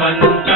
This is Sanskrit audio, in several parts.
मन का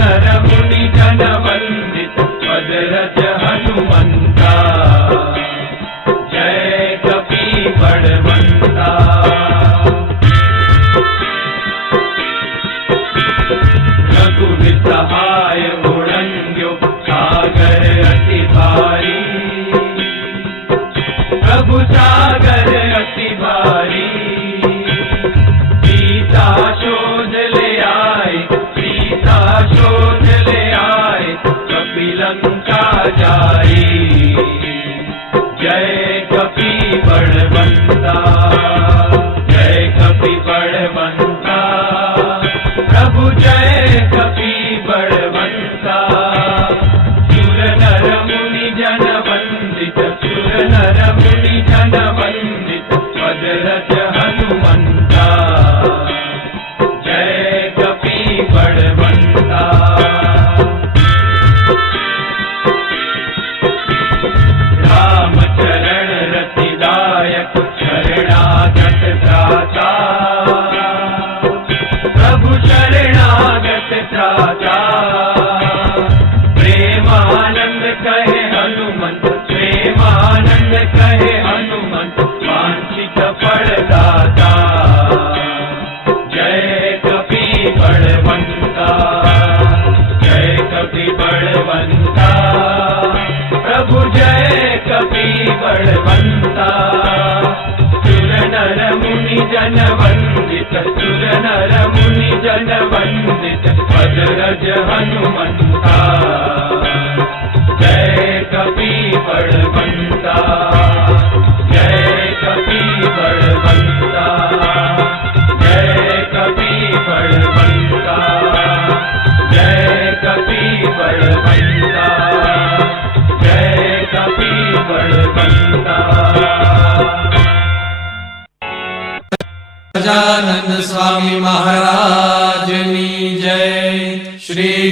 नर मुनि जन वंदित सुर नर प्रभु सागर अति भारी। सीता शोध ले आए सीता शोध ले आए कपिलंका जाई जय कपि बलवंता Yeah. वंदित वज्रज हनुमंता। जय कपि बलवंता गजानन स्वामी महाराजनी जय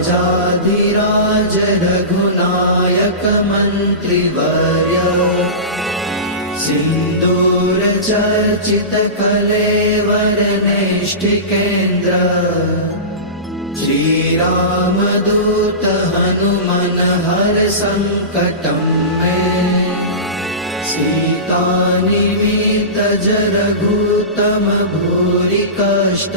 राजाधिराज रघुनायक मन्त्रिवर्य सिन्दूर चर्चित कलेवर नेष्टिकेन्द्र श्रीरामदूत हनुमन् सङ्कटं मे सीतानिमितजरघूतम भूरि कष्ट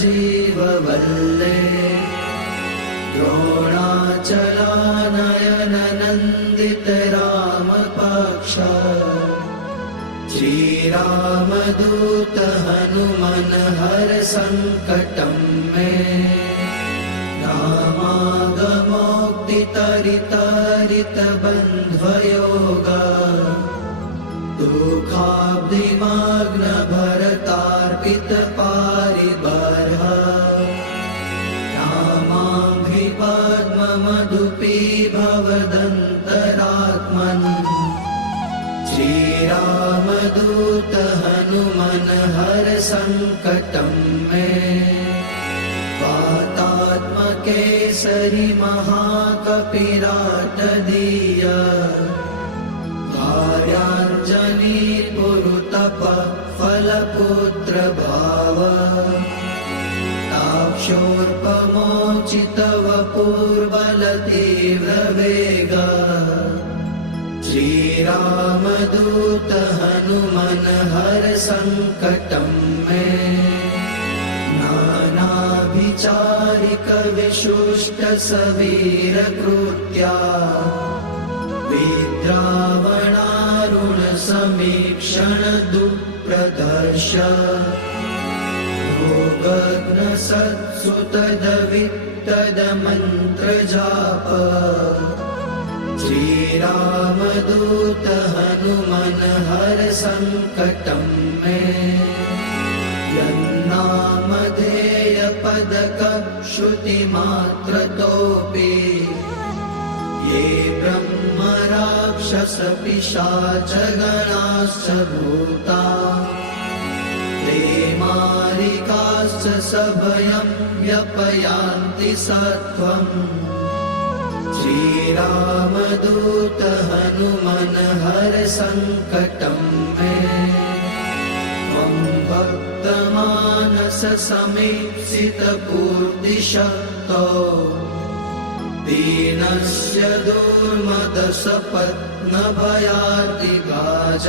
जीववल्ले द्रोणाचलानयन नन्दित रामपक्ष श्रीरामदूत हनुमन हर सङ्कटं मे। रामागमोक्तितरितरित दुःखाब्धिमाग्न भरतार्पित पारिबर्ह। रामाङ्घ्रिपद्ममधुपी भवदन्तरात्मन् श्रीरामदूत हनुमन हर सङ्कटं मे। वातात्मकेसरि महाकपिराटदीय पुरुतप फलपुत्र भाव ताक्षोर्पमोचितव पूर्वलतीव्रवेग श्रीरामदूत हनुमन हर सङ्कटं मे। नानाभिचारिक विशुष्ट समीक्षण दुःप्रदर्श भोगग्न सत्सुतदवित्तदमन्त्रजाप श्रीरामदूत हनुमन हर सङ्कटं मे यन्नामधेय पदक श्रुतिमात्रतोऽपि ये ब्रह्म राक्षस पिशाच गणाश्च भूता। ते मारिकाश्च सभयं व्यपयान्ति सत्त्वम्। श्रीरामदूत हनुमन हर सङ्कटं मे। त्वं भक्तमानस समीप्सितपूर्तिशक्तो दीनस्य दुर्मदसपत्नभयातिगाज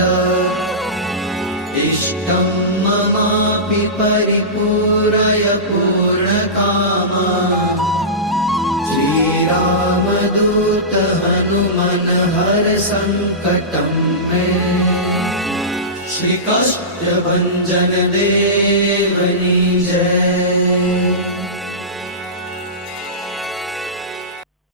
इष्टं ममापि परिपूरय पूर्णकामा। श्रीरामदूत हनुमन हर सङ्कटं मे श्रीकाष्ठभञ्जन देव